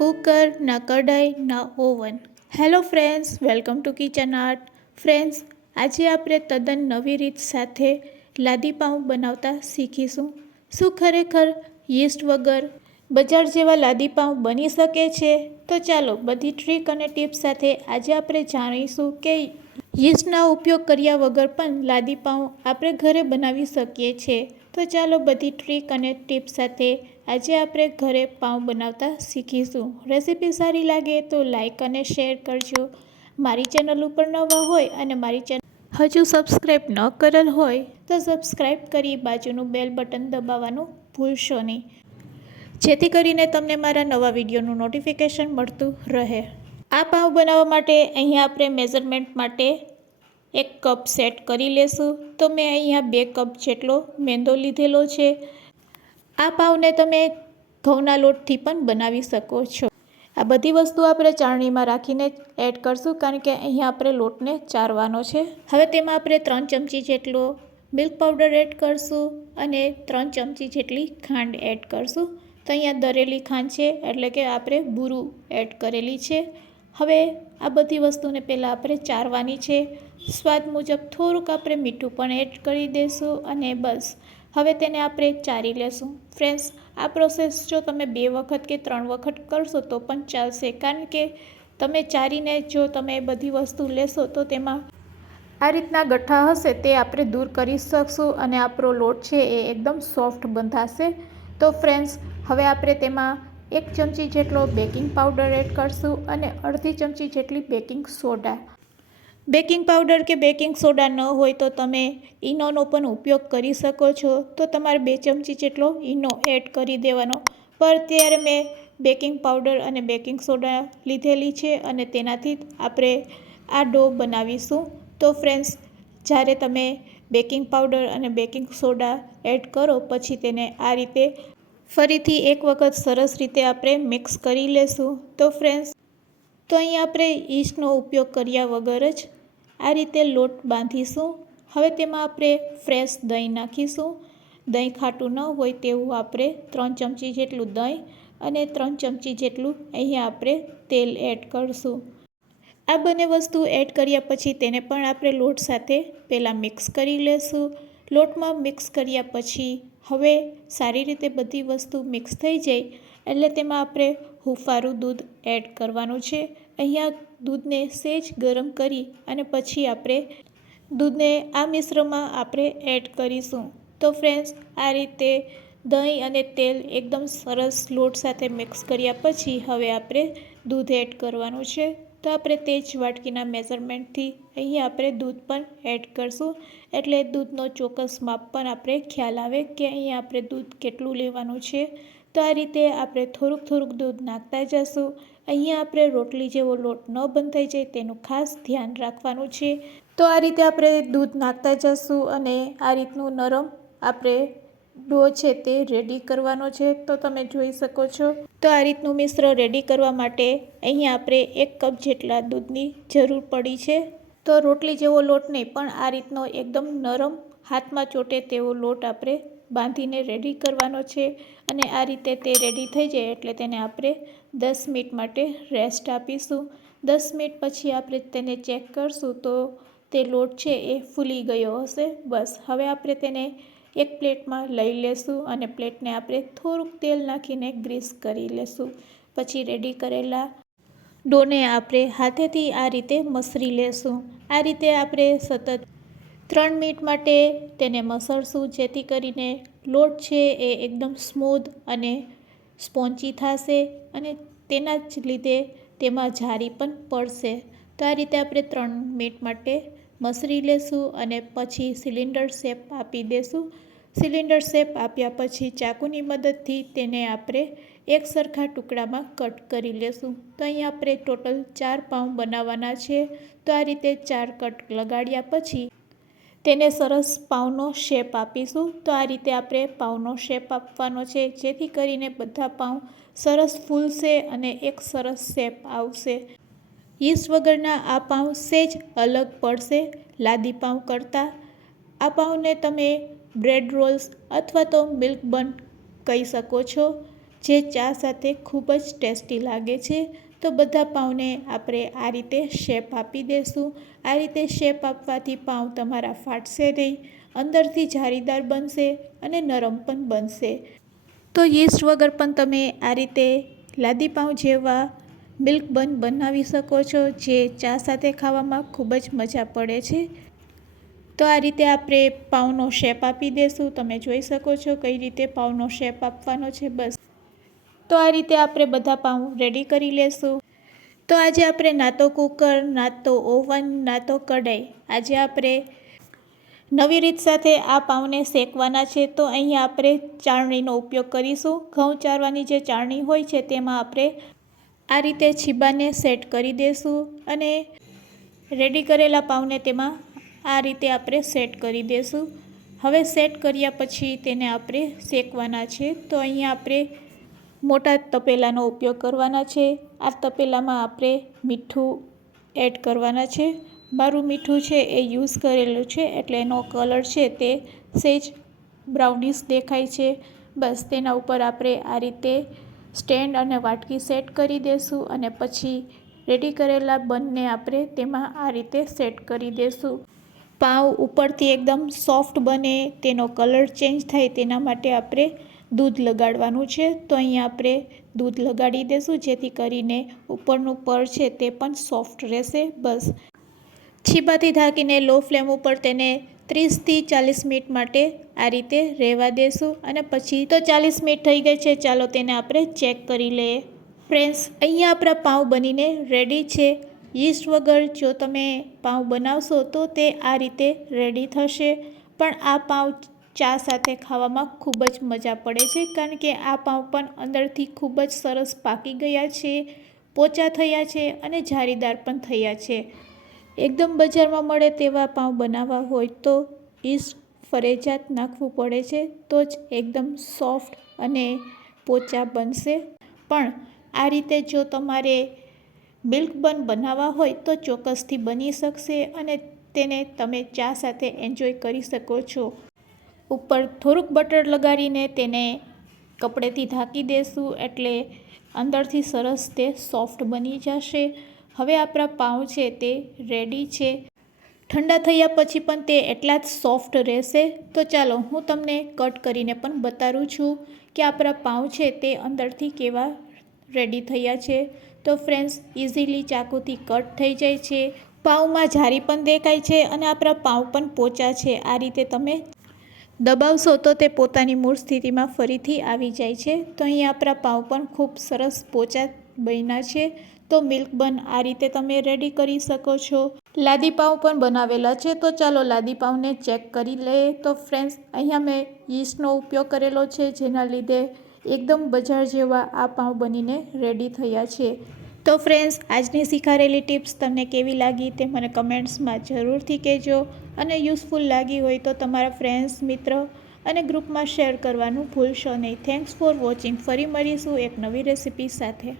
Cooker, ના કઢાઈ, ના oven. Hello friends, welcome to kitchen art. Friends, આજે આપણે તદ્દન નવી રીત સાથે લાદી પાઉં બનાવતા શીખીશું. શું ખરેખર યીસ્ટ વગર બજાર જેવા લાદી પાઉં બની શકે છે? તો ચાલો બધી ટ્રીક અને ટિપ્સ સાથે આજે આપણે જાણીશું કે યીસ્ટના ઉપયોગ કર્યા વગર પણ લાદી પાઉં આપણે ઘરે બનાવી શકીએ છીએ. તો ચાલો બધી ટ્રીક અને ટિપ્સ સાથે આજે આપણે ઘરે પાઉં બનાવતા શીખીશું. રેસીપી સારી લાગે તો લાઈક અને શેર કરજો. મારી ચેનલ ઉપર નવા હોય અને મારી ચેનલ હજુ સબસ્ક્રાઈબ ન કરેલ હોય તો સબસ્ક્રાઈબ કરી બાજુનું બેલ બટન દબાવવાનું ભૂલશો નહીં, જેથી કરીને તમને મારા નવા વિડીયોનું નોટિફિકેશન મળતું રહે. આ પાઉં બનાવવા માટે અહીંયા આપણે મેઝરમેન્ટ માટે 1 કપ સેટ કરી લેશું. તો મેં અહીંયા 2 કપ જેટલો મેંદો લીધેલો છે. આ પાઉંને તમે ઘઉંના લોટથી પણ બનાવી શકો છો. આ બધી વસ્તુ આપણે ચાળણીમાં રાખીને એડ કરશું, કારણ કે અહીંયા આપણે લોટને ચાળવાનો છે. હવે તેમાં આપણે 3 ચમચી જેટલો મિલ્ક પાવડર એડ કરશું અને 3 ચમચી જેટલી ખાંડ એડ કરશું. તો અહીંયા દરેલી ખાંડ છે, એટલે કે આપણે બુરું એડ કરેલી છે. હવે આ બધી વસ્તુને પહેલાં આપણે ચાળવાની છે. સ્વાદ મુજબ થોડુંક આપણે મીઠું પણ એડ કરી દઈશું અને બસ હવે તેને આપણે ચાળી લેશું. ફ્રેન્ડ્સ, આ પ્રોસેસ જો તમે 2 વખત કે 3 વખત કરશો તો પણ ચાલશે, કારણ કે તમે ચાળીને જો તમે બધી વસ્તુ લેશો તો તેમાં આ રીતના ગઠ્ઠા હશે તે આપણે દૂર કરી શકશું અને આપણો લોટ છે એ એકદમ સોફ્ટ બંધાશે. તો ફ્રેન્ડ્સ, હવે આપણે તેમાં 1 ચમચી જેટલો બેકિંગ પાવડર એડ કરશું અને અડધી ચમચી જેટલી બેકિંગ સોડા. બેકિંગ પાવડર કે બેકિંગ સોડા ન હોય તો તમે ઈનોનો પણ ઉપયોગ કરી શકો છો. તો તમારે 2 ચમચી જેટલો ઈનો એડ કરી દેવાનો. પણ ત્યારે મેં બેકિંગ પાવડર અને બેકિંગ સોડા લીધેલી છે અને તેનાથી આપણે આ ડો બનાવીશું. તો ફ્રેન્ડ્સ, જ્યારે તમે બેકિંગ પાવડર અને બેકિંગ સોડા એડ કરો પછી તેને આ રીતે ફરીથી એક વખત સરસ રીતે આપણે મિક્સ કરી લેશું. તો ફ્રેન્ડ્સ, તો અહીં આપણે યીસ્ટનો ઉપયોગ કર્યા વગર જ આ રીતે લોટ બાંધીશું. હવે તેમાં આપણે ફ્રેશ દહીં નાખીશું. દહીં ખાટું ન હોય તેવું આપણે 3 ચમચી જેટલું દહીં અને 3 ચમચી જેટલું અહીંયા આપણે તેલ એડ કરીશું. આ બંને વસ્તુ એડ કર્યા પછી તેને પણ આપણે લોટ સાથે પહેલાં મિક્સ કરી લેશું. લોટમાં મિક્સ કર્યા પછી હવે સારી રીતે બધી વસ્તુ મિક્સ થઈ જાય એટલે તેમાં આપણે હુંફાળું દૂધ એડ કરવાનું છે. અહીંયા દૂધને સહેજ ગરમ કરી અને પછી આપણે દૂધને આ મિશ્રણમાં આપણે એડ કરીશું. તો ફ્રેન્ડ્સ, આ રીતે દહીં અને તેલ એકદમ સરસ લોટ સાથે મિક્સ કર્યા પછી હવે આપણે દૂધ એડ કરવાનું છે. તો આપણે તે જ વાટકીના મેઝરમેન્ટથી અહીં આપણે દૂધ પણ એડ કરશું, એટલે દૂધનો ચોક્કસ માપ પણ આપણે ખ્યાલ આવે કે અહીં આપણે દૂધ કેટલું લેવાનું છે. તો આ રીતે આપણે થોડુંક થોડુંક દૂધ નાખતા જશું. અહીંયા આપણે રોટલી જેવો લોટ ન બંધાઈ જાય તેનું ખાસ ધ્યાન રાખવાનું છે. તો આ રીતે આપણે દૂધ નાખતા જશું અને આ રીતનું નરમ આપણે ડો છે તે રેડી કરવાનો છે. તો તમે જોઈ શકો છો. તો આ રીતનું મિશ્ર રેડી કરવા માટે અહીં આપણે 1 કપ જેટલા દૂધની જરૂર પડી છે. તો રોટલી જેવો લોટ નહીં, પણ આ રીતનો એકદમ નરમ હાથમાં ચોટે તેવો લોટ આપણે બાંધીને રેડી કરવાનો છે. અને આ રીતે તે રેડી થઈ જાય એટલે તેને આપણે 10 મિનિટ માટે રેસ્ટ આપીશું. 10 મિનિટ પછી આપણે તેને ચેક કરશું તો તે લોટ છે એ ફૂલી ગયો હશે. બસ હવે આપણે તેને એક પ્લેટમાં લઈ લેશું અને પ્લેટને આપણે થોડુંક તેલ નાખીને ગ્રીસ કરી લેશું. પછી રેડી કરેલા ડોને આપણે હાથેથી આ રીતે મસળી લેશું. આ રીતે આપણે સતત 3 મિનિટ માટે તેને મસળશું, જેથી કરીને લોટ છે એ એકદમ સ્મૂધ અને સ્પોન્ચી થશે અને તેના જ લીધે તેમાં જારી પણ પડશે. તો આ રીતે આપણે 3 મિનિટ માટે મસળી લેશું અને પછી સિલિન્ડર શેપ આપી દેશું. સિલિન્ડર શેપ આપ્યા પછી ચાકુની મદદથી તેને આપણે એક સરખા ટુકડામાં કટ કરી લેશું. તો અહીં આપણે ટોટલ 4 પાઉં બનાવવાના છે. તો આ રીતે 4 કટ લગાડ્યા પછી તેને સરસ પાઉંનો શેપ આપીશું. તો આ રીતે આપણે પાઉંનો શેપ આપવાનો છે, જેથી કરીને બધા પાઉં સરસ ફૂલશે અને એક સરસ શેપ આવશે. યીસ્ટ વગરના આ પાઉં સહેજ અલગ પડશે લાદી પાઉં કરતાં. આ પાઉંને તમે બ્રેડ રોલ્સ અથવા તો મિલ્ક બન કહી શકો છો. જે ચા સાથે ખૂબ જ ટેસ્ટી લાગે છે. તો બધા પાઉંને આપણે આ રીતે શેપ આપી દઈશું. આ રીતે શેપ આપવાથી પાઉં તમારા ફાટશે નહીં, અંદરથી જાળીદાર બનશે અને નરમ પણ બનશે. તો યીસ્ટ વગર પણ તમે આ રીતે લાદી પાઉં જેવા મિલ્ક બન બનાવી શકો છો, જે ચા સાથે ખાવામાં ખૂબ જ મજા પડે છે. તો આ રીતે આપણે પાઉંનો શેપ આપી દઈશું. તમે જોઈ શકો છો કઈ રીતે પાઉંનો શેપ આપવાનો છે. બસ તો આ રીતે આપણે બધા પાઉં રેડી કરી લેશું. તો આજે આપણે ના તો કુકર, ના તો ઓવન, ના તો કઢાઈ, આજે આપણે નવી રીત સાથે આ પાઉંને શેકવાના છે. તો અહીંયા આપણે ચાળણીનો ઉપયોગ કરીશું. ઘઉં ચાળવાની જે ચાળણી હોય છે તેમાં આપણે આ રીતે છીબાને સેટ કરી દઈશું અને રેડી કરેલા પાઉંને તેમાં આ રીતે આપણે સેટ કરી દઈશું. હવે સેટ કર્યા પછી તેને આપણે શેકવાના છે. તો અહીંયા આપણે મોટા તપેલાનો ઉપયોગ કરવાના છે. આ તપેલામાં આપણે મીઠું એડ કરવાના છે. મારું મીઠું છે એ યુઝ કરેલું છે, એટલે એનો કલર છે તે સહેજ બ્રાઉનિશ દેખાય છે. બસ તેના ઉપર આપણે આ રીતે સ્ટેન્ડ અને વાટકી સેટ કરી દઈશું અને પછી રેડી કરેલા બનને આપણે તેમાં આ રીતે સેટ કરી દઈશું. પાઉં ઉપરથી એકદમ સોફ્ટ બને, તેનો કલર ચેન્જ થાય તેના માટે આપણે દૂધ લગાડવાનું છે. તો અહીંયા આપણે દૂધ લગાડી દઈશું, જેથી કરીને ઉપરનું પડ છે તે પણ સોફ્ટ રહેશે. બસ છીબાથી ઢાંકીને લો ફ્લેમ ઉપર તેને 30થી 40 મિનિટ માટે આ રીતે રહેવા દેશું અને પછી તો 40 મિનિટ થઈ ગઈ છે. ચાલો તેને આપણે ચેક કરી લઈએ. ફ્રેન્ડ્સ, અહીંયા આપણા પાઉં બનીને રેડી છે. યીસ્ટ વગર જો તમે પાઉં બનાવશો તો તે આ રીતે રેડી થશે. પણ આ પાઉં ચા સાથે ખાવામાં ખૂબ જ મજા પડે છે, કારણ કે આ પાઉં પણ અંદરથી ખૂબ જ સરસ પાકી ગયા છે, પોચા થયા છે અને જાળીદાર પણ થયા છે. એકદમ બજારમાં મળે તેવા પાઉં બનાવવા હોય તો યીસ્ટ ફરજિયાત નાખવું પડે છે, તો જ એકદમ સોફ્ટ અને પોચા બનશે. પણ આ રીતે જો તમારે મિલ્ક બન બનાવવા હોય તો ચોક્કસથી બની શકશે અને તેને તમે ચા સાથે એન્જોય કરી શકો છો. ઉપર થોડુંક બટર લગાડીને તેને કપડેથી ઢાંકી દેશું, એટલે અંદરથી સરસ તે સોફ્ટ બની જશે. હવે આપણા પાઉં છે તે રેડી છે. ઠંડા થયા પછી પણ તે એટલા જ સોફ્ટ રહેશે. તો ચાલો હું તમને કટ કરીને પણ બતાવું છું કે આપણા પાઉં છે તે અંદરથી કેવા રેડી થયા છે. તો ફ્રેન્ડ્સ, ઇઝીલી ચાકુથી કટ થઈ જાય છે. પાઉંમાં જાળી પણ દેખાય છે અને આપણા પાઉં પણ પોચા છે. આ રીતે તમે દબાવશો તો તે પોતાની મૂળ સ્થિતિમાં ફરીથી આવી જાય છે. તો અહીં આપણા પાઉં પણ ખૂબ સરસ પોચા બન્યા છે. તો મિલ્ક બન આ રીતે તમે રેડી કરી શકો છો. લાદી પાઉં પણ બનાવેલા છે. તો ચાલો લાદી પાઉંને ચેક કરી લઈએ. તો ફ્રેન્ડ્સ, અહીંયા મેં યીસ્ટનો ઉપયોગ કરેલો છે, જેના લીધે એકદમ બજાર જેવા આ પાઉં બનીને રેડી થયા છે. તો ફ્રેન્ડ્સ, આજની શીખાડેલી ટિપ્સ તમને કેવી લાગી તે મને કમેન્ટ્સમાં જરૂરથી કહેજો અને યુઝફુલ લાગી હોય તો તમારા ફ્રેન્ડ્સ, મિત્ર અને ગ્રુપમાં શેર કરવાનું ભૂલશો નહીં. Thanks for watching. ફરી મળીશું એક નવી રેસિપી સાથે.